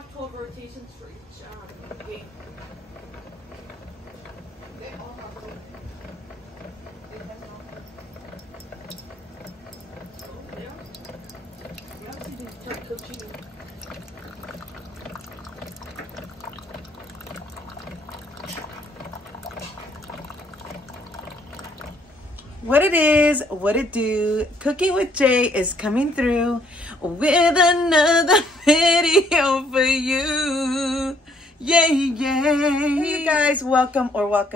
have 12 rotations for each game. They all have 12. They have not. So, yeah. We have to start cooking. What it is, what it do, Cooking with Jay is coming through with another video for you. Yay, yay. Hey you guys, welcome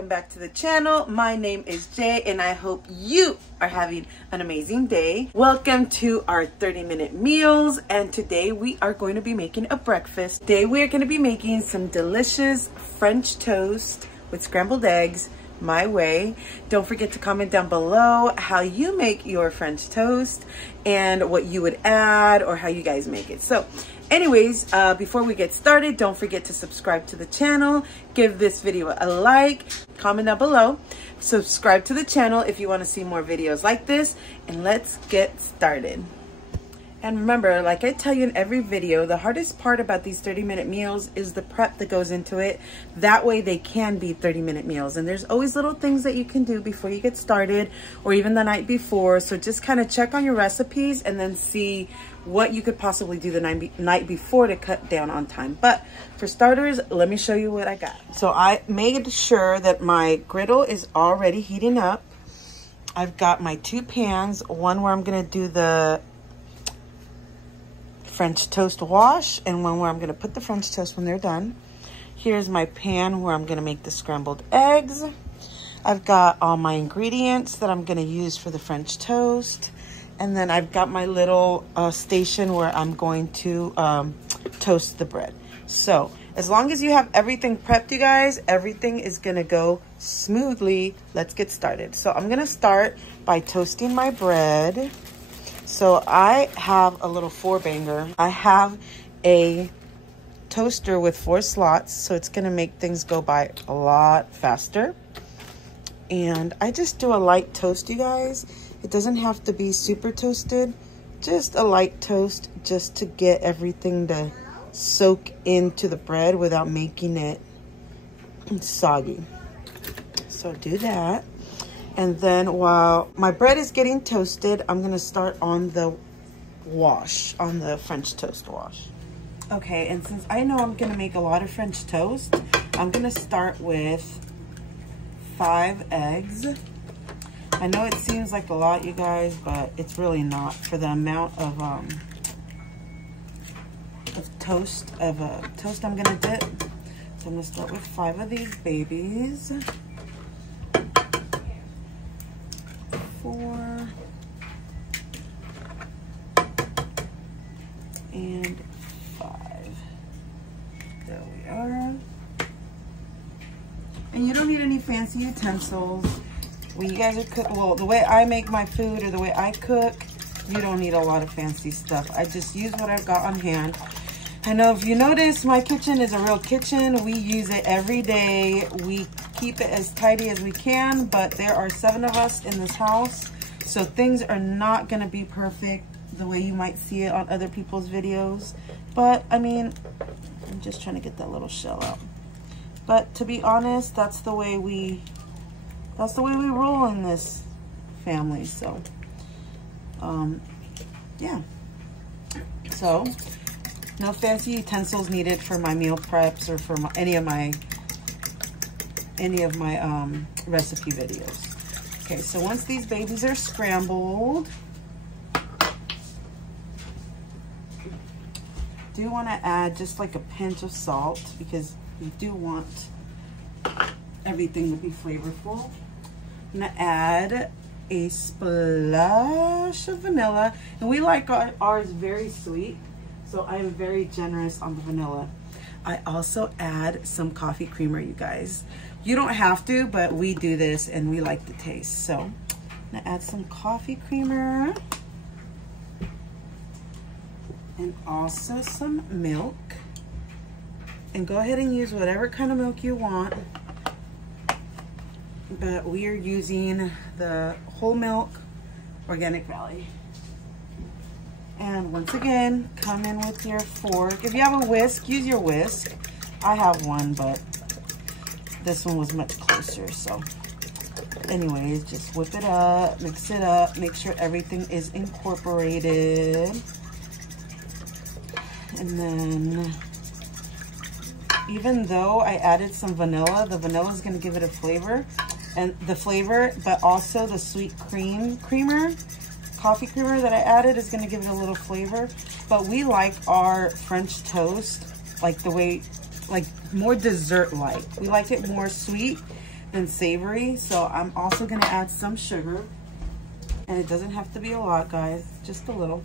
back to the channel. My name is Jay and I hope you are having an amazing day. Welcome to our 30-minute meals, and today we are going to be making a breakfast. Today we are going to be making some delicious French toast with scrambled eggs, my way. Don't forget to comment down below how you make your French toast and what you would add or how you guys make it. So anyways, before we get started, don't forget to subscribe to the channel, give this video a like, comment down below, subscribe to the channel if you want to see more videos like this, and let's get started. And remember, like I tell you in every video, the hardest part about these 30-minute meals is the prep that goes into it. That way they can be 30-minute meals. And there's always little things that you can do before you get started or even the night before. So just kind of check on your recipes and then see what you could possibly do the night before to cut down on time. But for starters, let me show you what I got. So I made sure that my griddle is already heating up. I've got my 2 pans, one where I'm going to do the French toast wash and one where I'm going to put the French toast when they're done. Here's my pan where I'm going to make the scrambled eggs. I've got all my ingredients that I'm going to use for the French toast. And then I've got my little station where I'm going to toast the bread. So as long as you have everything prepped, you guys, everything is going to go smoothly. Let's get started. So I'm going to start by toasting my bread. So I have a little 4-banger. I have a toaster with 4 slots, so it's gonna make things go by a lot faster. And I just do a light toast, you guys. It doesn't have to be super toasted, just a light toast, just to get everything to soak into the bread without making it soggy. So do that. And then while my bread is getting toasted, I'm gonna start on the wash, on the French toast wash. Okay, and since I know I'm gonna make a lot of French toast, I'm gonna start with 5 eggs. I know it seems like a lot, you guys, but it's really not for the amount of toast I'm gonna dip. So I'm gonna start with 5 of these babies. 4 and 5. There we are. And you don't need any fancy utensils. When you guys are cooking, well, the way I make my food or the way I cook, you don't need a lot of fancy stuff. I just use what I've got on hand. I know if you notice, my kitchen is a real kitchen. We use it every day. We keep it as tidy as we can, but there are 7 of us in this house, so things are not gonna be perfect the way you might see it on other people's videos. But I mean, I'm just trying to get that little shell out. But to be honest, that's the way we roll in this family. So yeah, so no fancy utensils needed for my meal preps or for any of my recipe videos. Okay, so once these babies are scrambled, do want to add just like a pinch of salt because you do want everything to be flavorful. I'm gonna add a splash of vanilla, and we like ours very sweet, so I'm very generous on the vanilla. I also add some coffee creamer, you guys. You don't have to, but we do this and we like the taste. So I'm gonna add some coffee creamer and also some milk. And go ahead and use whatever kind of milk you want. But we are using the whole milk Organic Valley. And once again, come in with your fork. If you have a whisk, use your whisk. I have one, but this one was much closer. So anyways, just whip it up, mix it up, make sure everything is incorporated. And then, even though I added some vanilla, the vanilla is going to give it a flavor. And the flavor, but also the sweet coffee creamer that I added is going to give it a little flavor. But we like our French toast like the way, like more dessert-like. We like it more sweet than savory. So I'm also going to add some sugar. And it doesn't have to be a lot, guys, just a little.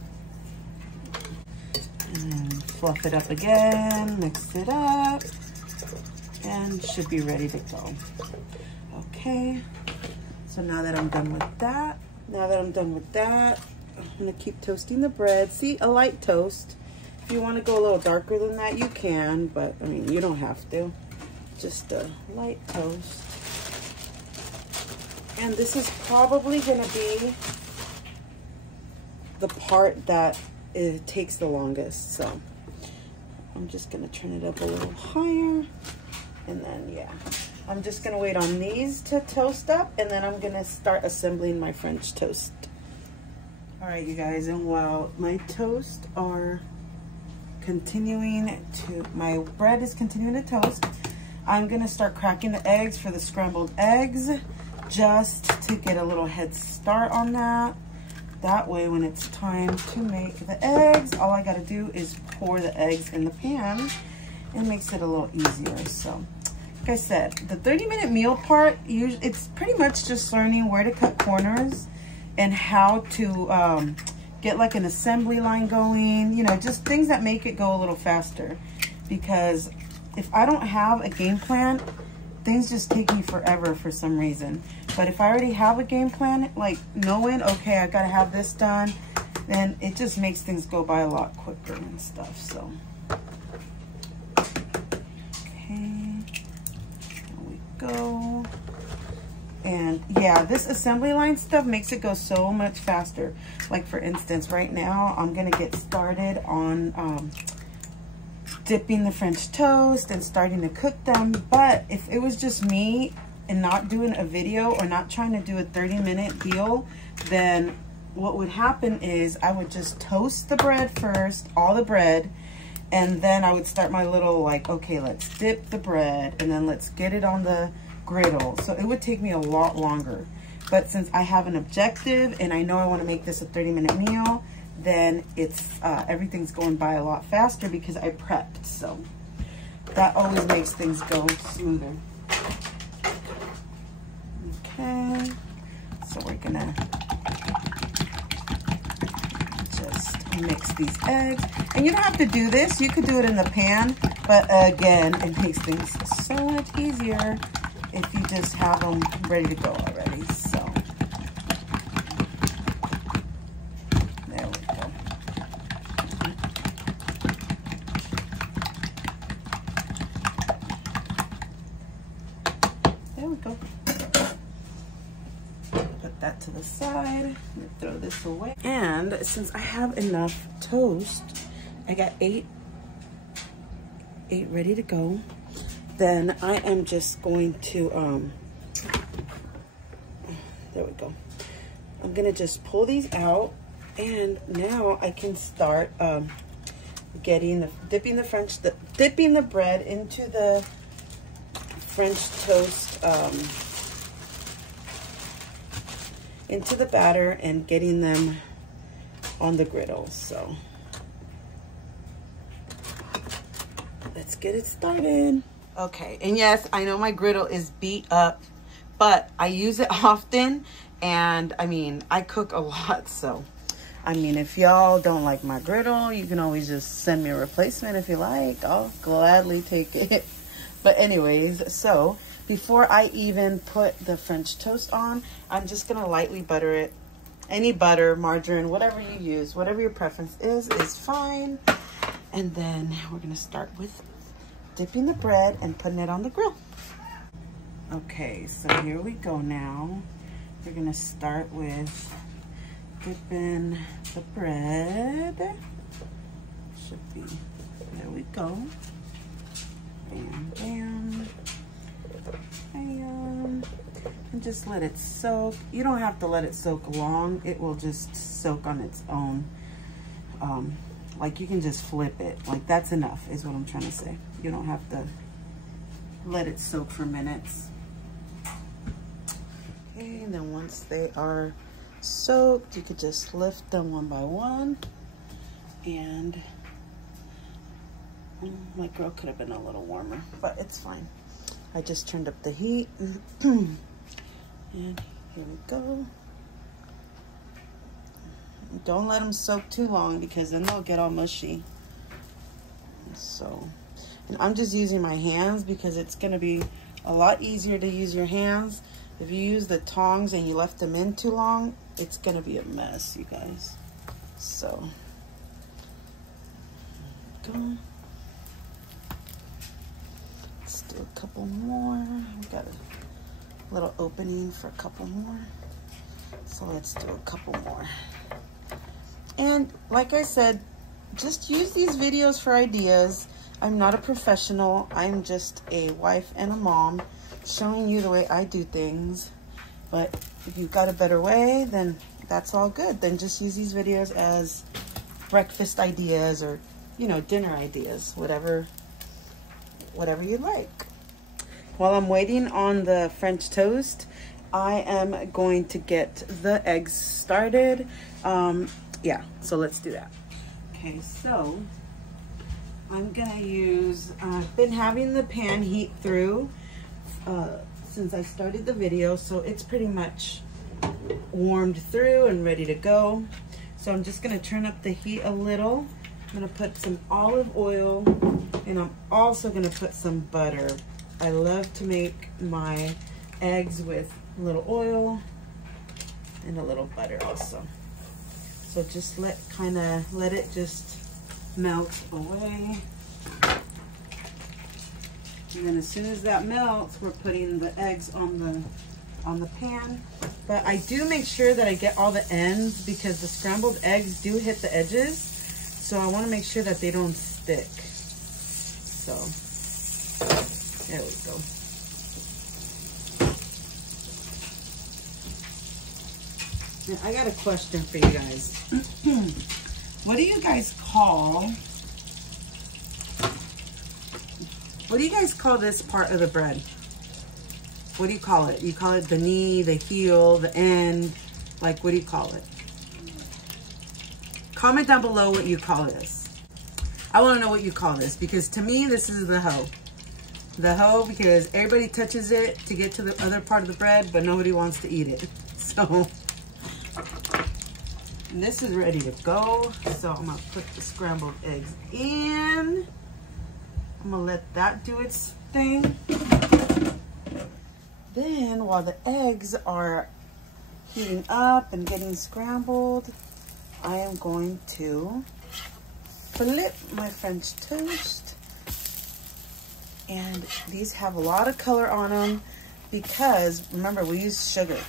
And fluff it up again, mix it up, and should be ready to go. Okay, so now that I'm done with that, I'm gonna keep toasting the bread. See, a light toast. If you want to go a little darker than that, you can, but I mean, you don't have to. Just a light toast. And this is probably gonna be the part that it takes the longest, so I'm just gonna turn it up a little higher, and then yeah, I'm just gonna wait on these to toast up, and then I'm gonna start assembling my French toast. All right, you guys, and while my toast are my bread is continuing to toast, I'm gonna start cracking the eggs for the scrambled eggs, just to get a little head start on that. That way, when it's time to make the eggs, all I gotta do is pour the eggs in the pan. It makes it a little easier. So, like I said, the 30-minute meal part, it's pretty much just learning where to cut corners and how to get like an assembly line going, you know, just things that make it go a little faster. Because if I don't have a game plan, things just take me forever for some reason. But if I already have a game plan, like knowing, okay, I gotta have this done, then it just makes things go by a lot quicker and stuff, so. Okay, there we go. And yeah, this assembly line stuff makes it go so much faster. Like for instance, right now, I'm gonna get started on dipping the French toast and starting to cook them. But if it was just me and not doing a video or not trying to do a 30-minute deal, then what would happen is I would just toast the bread first, all the bread, and then I would start my little like, okay, let's dip the bread and then let's get it on the griddle. So it would take me a lot longer. But since I have an objective and I know I want to make this a 30-minute meal, then it's everything's going by a lot faster because I prepped. So that always makes things go smoother. Okay, so we're gonna just mix these eggs. And you don't have to do this, you could do it in the pan, but again, it makes things so much easier if you just have them ready to go already. So there we go. There we go. Put that to the side. Throw this away. And since I have enough toast, I got eight ready to go. Then I am just going to, there we go. I'm gonna just pull these out, and now I can start dipping the bread into the French toast, into the batter and getting them on the griddle. So let's get it started. Okay, and yes, I know my griddle is beat up, but I use it often, and I mean, I cook a lot, so I mean, if y'all don't like my griddle, you can always just send me a replacement if you like. I'll gladly take it. But anyways, so before I even put the French toast on, I'm just gonna lightly butter it. Any butter, margarine, whatever you use, whatever your preference is fine. And then we're gonna start with dipping the bread and putting it on the grill. Okay, so here we go now. We're gonna start with dip in the bread. Should be, there we go. Bam, bam, bam. And just let it soak. You don't have to let it soak long. It will just soak on its own. Like you can just flip it. Like that's enough is what I'm trying to say. You don't have to let it soak for minutes. Okay, and then once they are soaked, you could just lift them one by one. And my grill could have been a little warmer, but it's fine. I just turned up the heat. And here we go. Don't let them soak too long because then they'll get all mushy. So, and I'm just using my hands because it's gonna be a lot easier to use your hands. If you use the tongs and you left them in too long, it's gonna be a mess, you guys. So, go. Let's do a couple more. We got a little opening for a couple more. So let's do a couple more. And like I said, just use these videos for ideas. I'm not a professional. I'm just a wife and a mom showing you the way I do things. But if you've got a better way, then that's all good. Then just use these videos as breakfast ideas or, you know, dinner ideas, whatever you like. While I'm waiting on the French toast, I am going to get the eggs started. Yeah, so let's do that. Okay, so I'm gonna use, I've been having the pan heat through since I started the video, so it's pretty much warmed through and ready to go. So I'm just gonna turn up the heat a little. I'm gonna put some olive oil and I'm also gonna put some butter. I love to make my eggs with a little oil and a little butter also. So just let it just melt away. And then as soon as that melts, we're putting the eggs on the pan. But I do make sure that I get all the ends because the scrambled eggs do hit the edges. So I want to make sure that they don't stick. So there we go. I got a question for you guys. What do you guys call this part of the bread? What do you call it? You call it the knee, the heel, the end? Like, what do you call it? Comment down below what you call this. I want to know what you call this because to me, this is the hoe. The hoe because everybody touches it to get to the other part of the bread, but nobody wants to eat it. So... and this is ready to go. So I'm gonna put the scrambled eggs in. I'm gonna let that do its thing. Then while the eggs are heating up and getting scrambled, I am going to flip my French toast. And these have a lot of color on them because remember we use sugar.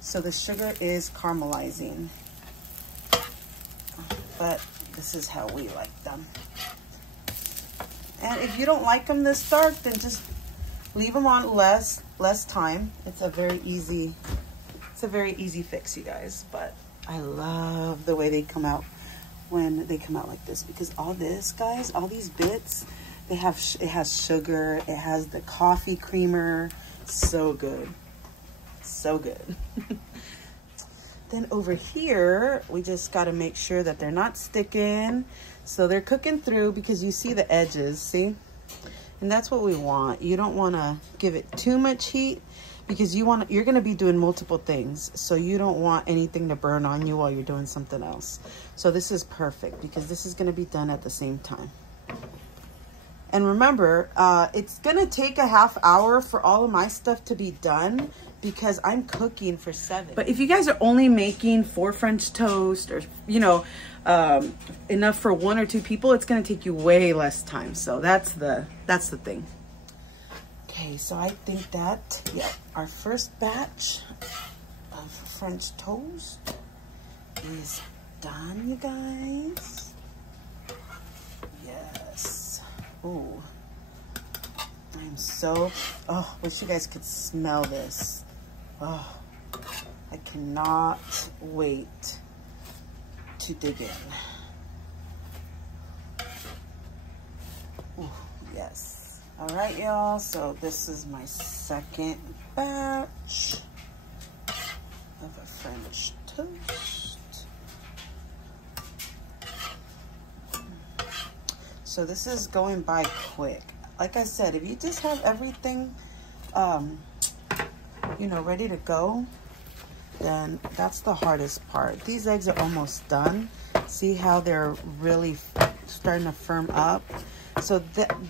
So the sugar is caramelizing. But this is how we like them. And if you don't like them this dark, then just leave them on less time. It's a very easy fix, you guys. But I love the way they come out when they come out like this because all this, guys, all these bits, it has sugar, it has the coffee creamer. So good. So good. Then over here, we just got to make sure that they're not sticking. So they're cooking through because you see the edges, see? And that's what we want. You don't want to give it too much heat because you're going to be doing multiple things. So you don't want anything to burn on you while you're doing something else. So this is perfect because this is going to be done at the same time. And remember, it's going to take a half hour for all of my stuff to be done because I'm cooking for 7. But if you guys are only making 4 French toast or, you know, enough for 1 or 2 people, it's going to take you way less time. So that's the thing. Okay, so I think that, yeah, our first batch of French toast is done, you guys. Yes. Ooh. I'm so, oh, wish you guys could smell this. Oh, I cannot wait to dig in. Ooh, yes. All right, y'all. So this is my second batch of a French toast. So this is going by quick. Like I said, if you just have everything, you know, ready to go, then that's the hardest part. These eggs are almost done. See how they're really starting to firm up? So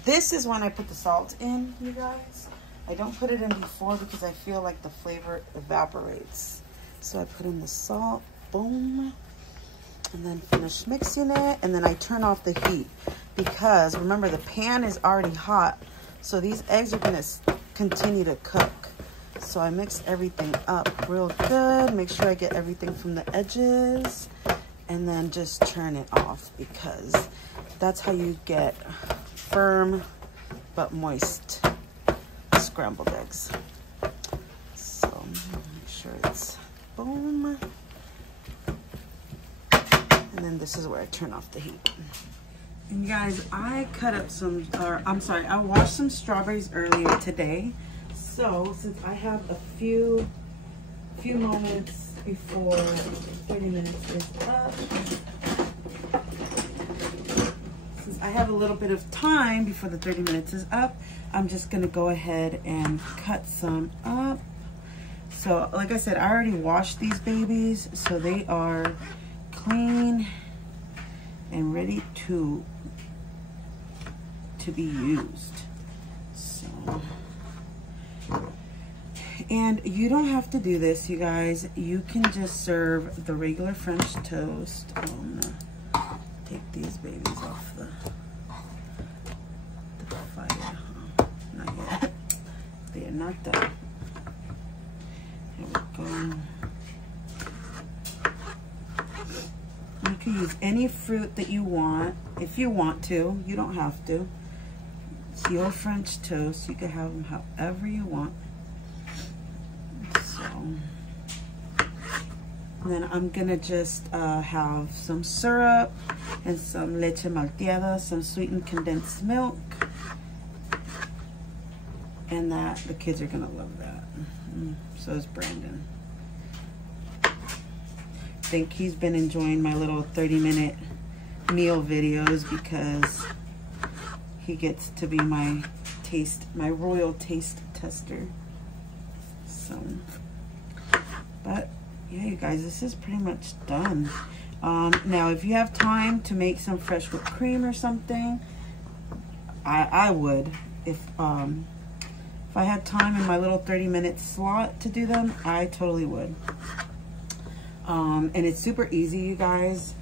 this is when I put the salt in, you guys. I don't put it in before because I feel like the flavor evaporates. So I put in the salt, boom, and then finish mixing it. And then I turn off the heat because remember the pan is already hot. So these eggs are gonna continue to cook. So I mix everything up real good. Make sure I get everything from the edges and then just turn it off because that's how you get firm but moist scrambled eggs. So make sure it's boom. And then this is where I turn off the heat. And guys, I cut up some, or I'm sorry, I washed some strawberries earlier today. So since I have a few moments before 30 minutes is up, since I have a little bit of time before the 30 minutes is up, I'm just gonna go ahead and cut some up. So like I said, I already washed these babies, so they are clean and ready to be used. So, and you don't have to do this, you guys. You can just serve the regular French toast. I'm gonna take these babies off the fire. Oh, not yet. They are not done. Here we go. You can use any fruit that you want if you want to. You don't have to. It's your French toast. You can have them however you want. So, and then I'm gonna just have some syrup and some leche malteada, some sweetened condensed milk, and that the kids are gonna love that. So is Brandon. I think he's been enjoying my little 30-minute meal videos because he gets to be my royal taste tester. So, but yeah, you guys, this is pretty much done. Now, if you have time to make some fresh whipped cream or something, I would. If I had time in my little 30-minute slot to do them, I totally would. And it's super easy, you guys.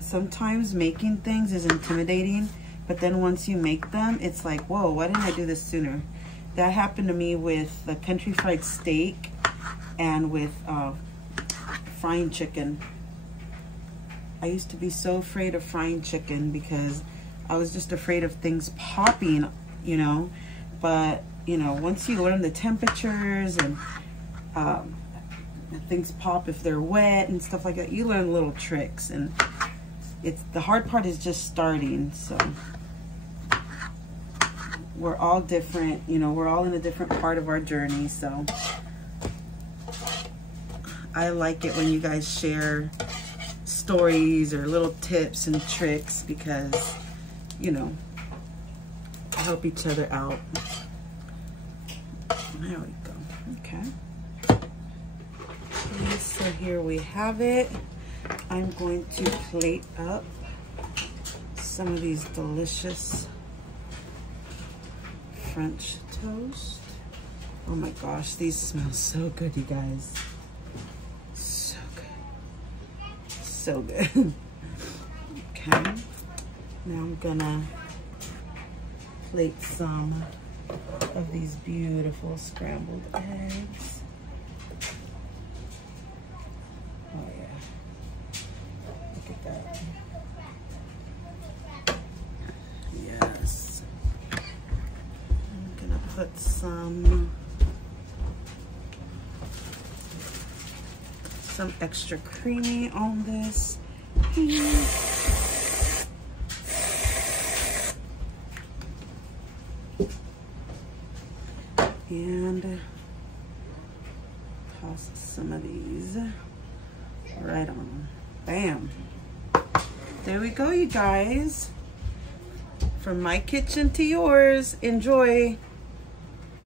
Sometimes making things is intimidating, but then once you make them, it's like, whoa, why didn't I do this sooner? That happened to me with the country fried steak and with frying chicken. I used to be so afraid of frying chicken because I was just afraid of things popping, you know. But, you know, once you learn the temperatures and things pop if they're wet and stuff like that, you learn little tricks. And the hard part is just starting. So we're all different, you know, we're all in a different part of our journey. So I like it when you guys share stories or little tips and tricks because, you know, help each other out. There we go. Okay. So here we have it. I'm going to plate up some of these delicious French toast. Oh my gosh, these smell so good, you guys. So good. So good. Okay. Now I'm gonna plate some of these beautiful scrambled eggs. Oh yeah. put some extra creamy on this. And toss some of these right on. Bam. There we go, you guys. From my kitchen to yours. Enjoy.